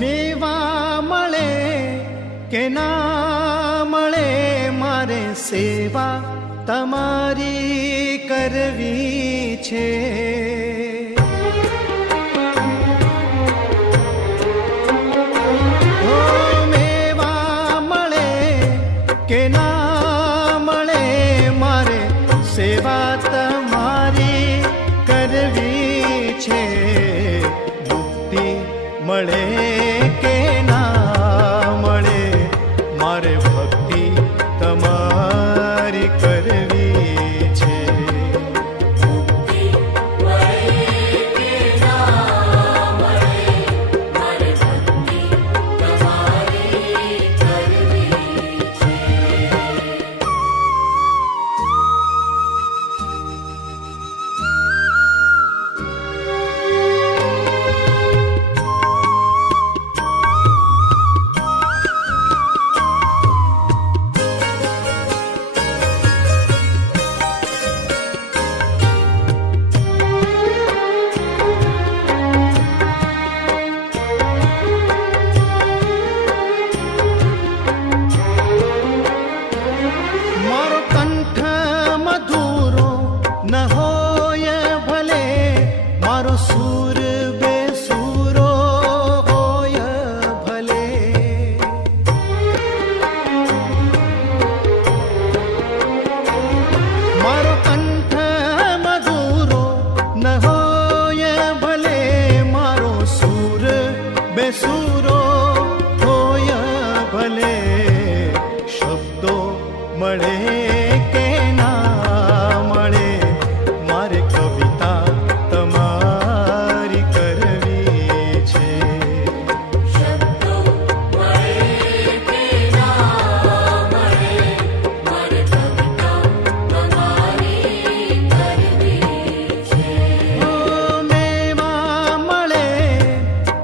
મેવા મળે કે ના મળે મારે સેવા તમારી કરવી છે. ઓ મેવા મળે કે ના મળે મારે સેવા તમારી કરવી છે. મુક્તિ મળે કે ના મળે મારે ભક્તિ તમારી કરવી છે. મુક્તિ મળે કે ના મળે મારે ભક્તિ તમારી કરવી છે. મારો કંઠ મધુરો ન હોય ભલે મારો સૂર બેસૂરો હોય ભલે. મારો કંઠ મધુરો ન હોય ભલે મારો સૂર બેસૂરો હોય ભલે. શબ્દો મળે કે ના મળે મારે કવિતા તમારી કરવી છે. શબ્દો મળે કે ના મળે મારે કવિતા તમારી કરવી છે. ઓ મેવા મળે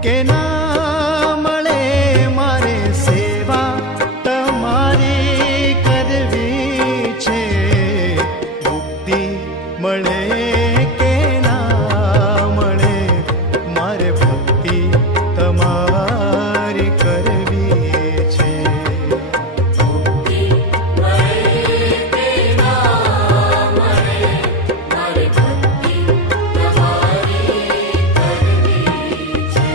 કે ના મળે મારે સેવા તમારી કરવી છે. મુક્તિ મળે કે ના મળે મારે ભક્તિ તમારી કરવી છે. મુક્તિ મળે કે ના મળે મારે ભક્તિ તમારી કરવી છે.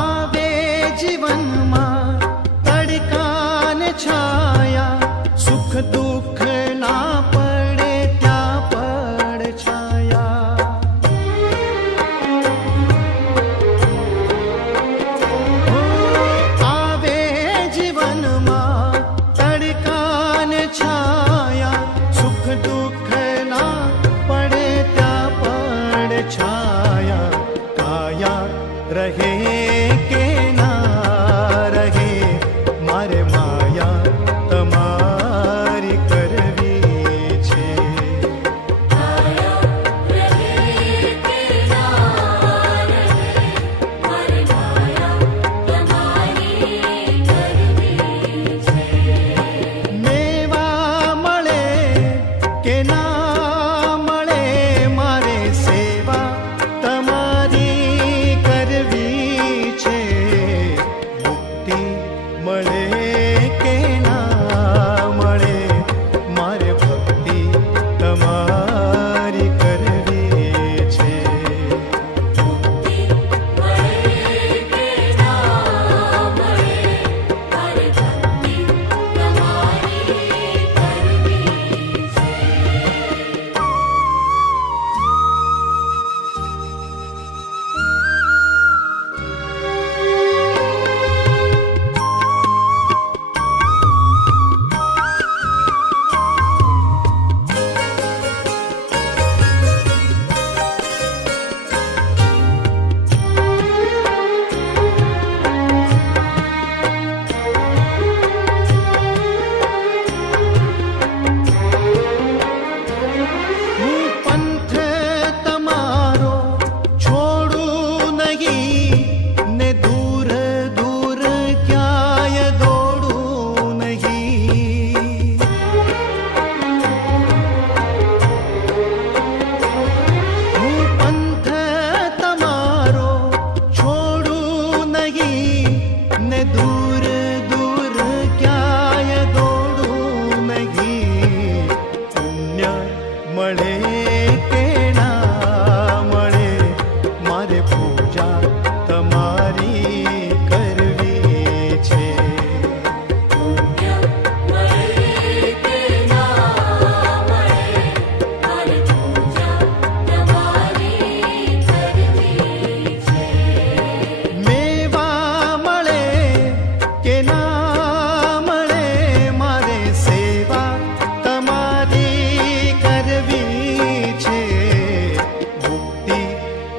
આવે જીવનમાં તડકા ને છાયા સુખ દુઃખ ના પડે ત્યાં પડ છાયા. આવે જીવનમાં તડકા ને છાયા સુખ દુઃખ ના પડે ત્યાં પડ છાયા. કાયા રહે કે ના રહે મારે માયા તમારી કરવી છે. માયા રહે કે ના રહે મારે માયા તમારી કરવી છે. મેવા મળે કે ના મળે મારે સેવા તમારી કરવી છે.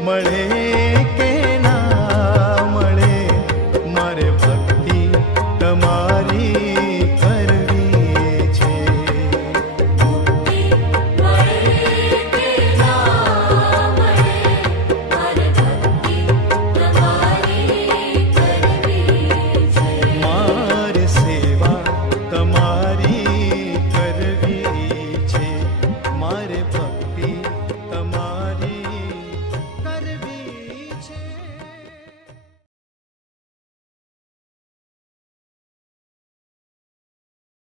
મળે